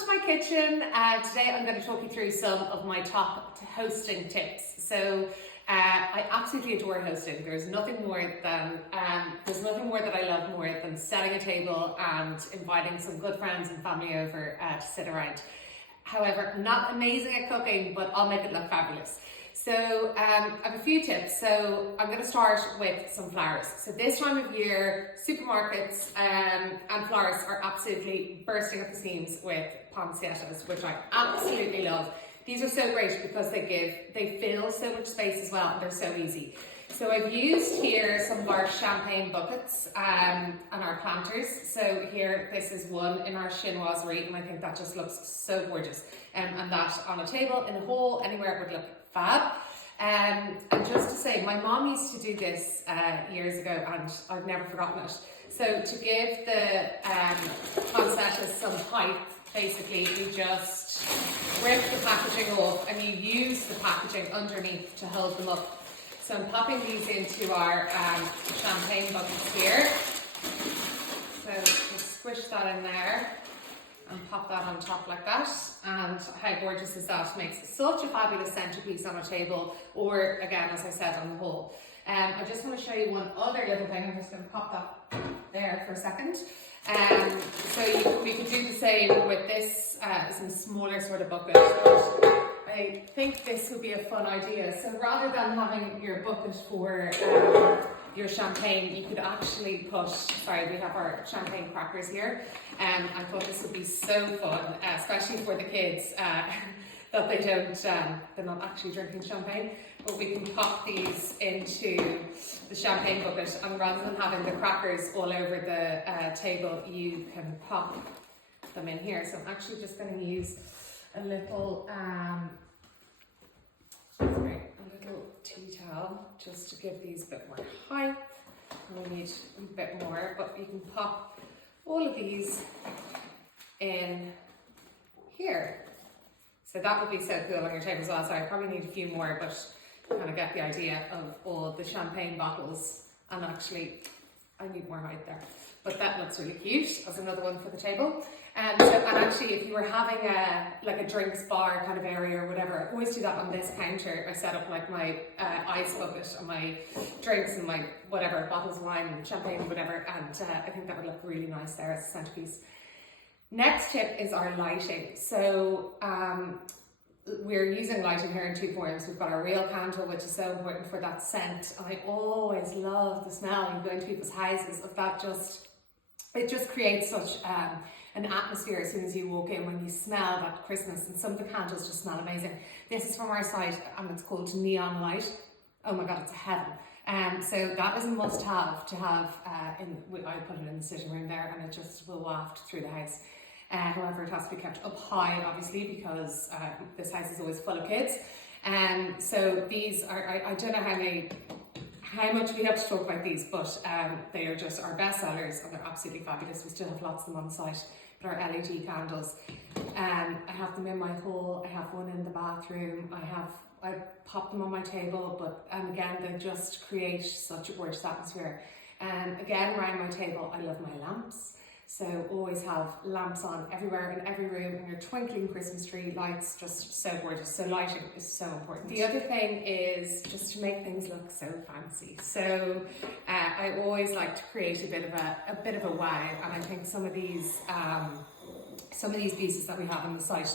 to my kitchen. Today I'm going to talk you through some of my top hosting tips. So I absolutely adore hosting. There's nothing more that I love more than setting a table and inviting some good friends and family over to sit around. However, I'm not amazing at cooking, but I'll make it look fabulous. So I have a few tips. So I'm going to start with some flowers. So this time of year, supermarkets and florists are absolutely bursting at the seams with poinsettias, which I absolutely love. These are so great because they fill so much space as well, and they're so easy. So I've used here some of our champagne buckets and our planters. So here, this is one in our chinoiserie, and I think that just looks so gorgeous. And that on a table, in a hall, anywhere it would look fab. And just to say, my mom used to do this years ago, and I've never forgotten it. So to give the poinsettias some height, basically you just rip the packaging off and you use the packaging underneath to hold them up. So I'm popping these into our champagne buckets here. So just squish that in there and pop that on top like that. And how gorgeous is that? Makes such a fabulous centerpiece on a table, or again, as I said, on the wall. I just want to show you one other little thing. I'm just going to pop that there for a second. We could do the same with this, some smaller sort of bucket. But I think this would be a fun idea. So rather than having your bucket for your champagne, you could actually put, we have our champagne crackers here, and I thought this would be so fun, especially for the kids, that they're not actually drinking champagne, but we can pop these into the champagne bucket, and rather than having the crackers all over the table, you can pop them in here. So I'm actually just going to use a little tea towel just to give these a bit more height. We need a bit more, but you can pop all of these in here. So that would be so cool on your table as well. So I probably need a few more, but you kind of get the idea of all the champagne bottles. And actually, I need more height there. But that looks really cute as another one for the table. And actually, if you were having a drinks bar kind of area or whatever, I always do that on this counter. I set up like my ice bucket and my drinks and my whatever, bottles of wine and champagne, whatever. And I think that would look really nice there as a centerpiece. Next tip is our lighting. So we're using lighting here in two forms. We've got our real candle, which is so important for that scent. I always love the smell when you go into people's houses of that. It just creates such an atmosphere as soon as you walk in when you smell that Christmas, and some of the candles just smell amazing. This is from our site and it's called Neon Light. Oh my God, it's a heaven. So that is a must-have to have. I put it in the sitting room there, and it just will waft through the house. However, it has to be kept up high, obviously, because this house is always full of kids. So these are, I don't know how much we have to talk about these, but they are just our best sellers, and they're absolutely fabulous. We still have lots of them on site. But our LED candles, I have them in my hall. I have one in the bathroom. I pop them on my table, and again, they just create such a gorgeous atmosphere. And again, around my table, I love my lamps. So always have lamps on everywhere in every room, and your twinkling Christmas tree lights, just so gorgeous. So lighting is so important. The other thing is just to make things look so fancy. So I always like to create a bit of a wow, and I think some of these pieces that we have on the site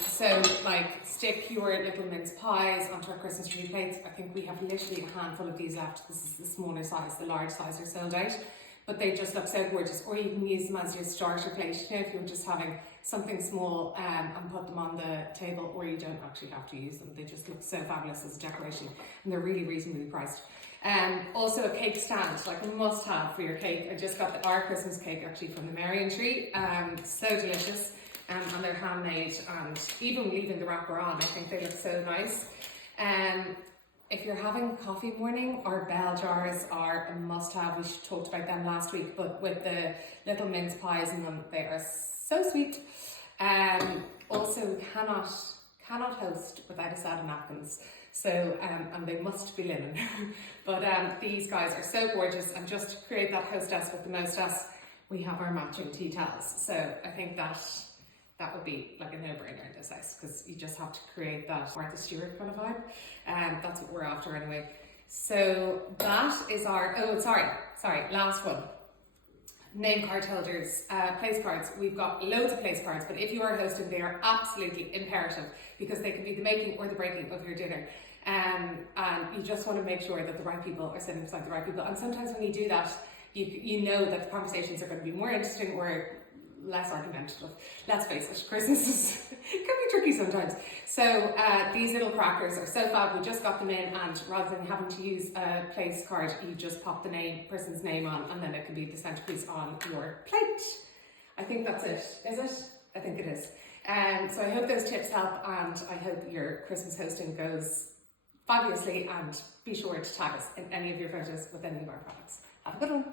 so like stick your little mince pies onto our Christmas tree plates. I think we have literally a handful of these left. This is the smaller size, the large size are sold out. But they just look so gorgeous. Or you can use them as your starter plate, if you're just having something small and put them on the table, or you don't actually have to use them. They just look so fabulous as a decoration, and they're really reasonably priced. Also a cake stand, like a must have for your cake. I just got our Christmas cake actually from the Marion Tree. So delicious, and they're handmade, and even leaving the wrapper on, I think they look so nice. If you're having coffee morning, our bell jars are a must-have. We talked about them last week, but with the little mince pies in them, they are so sweet. Also, cannot host without a set of napkins. So, and they must be linen. But these guys are so gorgeous, and just to create that hostess with the mostess, we have our matching tea towels. So I think that would be like a no-brainer in this house, because you just have to create that Martha Stewart kind of vibe, and that's what we're after anyway. So that is our, last one. Name card holders, place cards. We've got loads of place cards, but if you are hosting, they are absolutely imperative, because they can be the making or the breaking of your dinner. And you just want to make sure that the right people are sitting beside the right people. And sometimes when you do that, you know that the conversations are going to be more interesting or less argumentative. Let's face it, Christmas can be tricky sometimes. So these little crackers are so fab. We just got them in, and rather than having to use a place card, you just pop the person's name on, and then it can be the centerpiece on your plate. I think that's it. Is it? I think it is. So I hope those tips help, and I hope your Christmas hosting goes fabulously, and be sure to tag us in any of your photos with any of our products. Have a good one.